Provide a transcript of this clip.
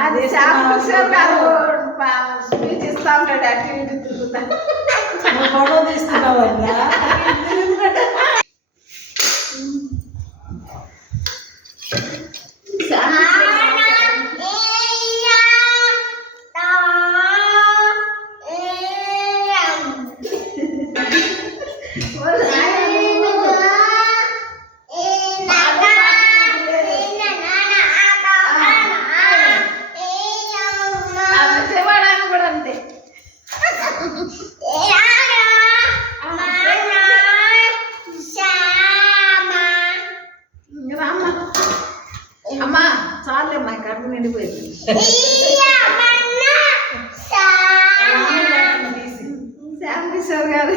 అది శాంతికిషోర్ గారు స్పీచ్ ఇస్తా ఉంటాడు, అటు ఇటు తిరుగుతా. ఫోటో తీస్తున్నావు. అమ్మా చాలే మా కడుపు నిండిపోయింది. శాంతికిషోర్ గారు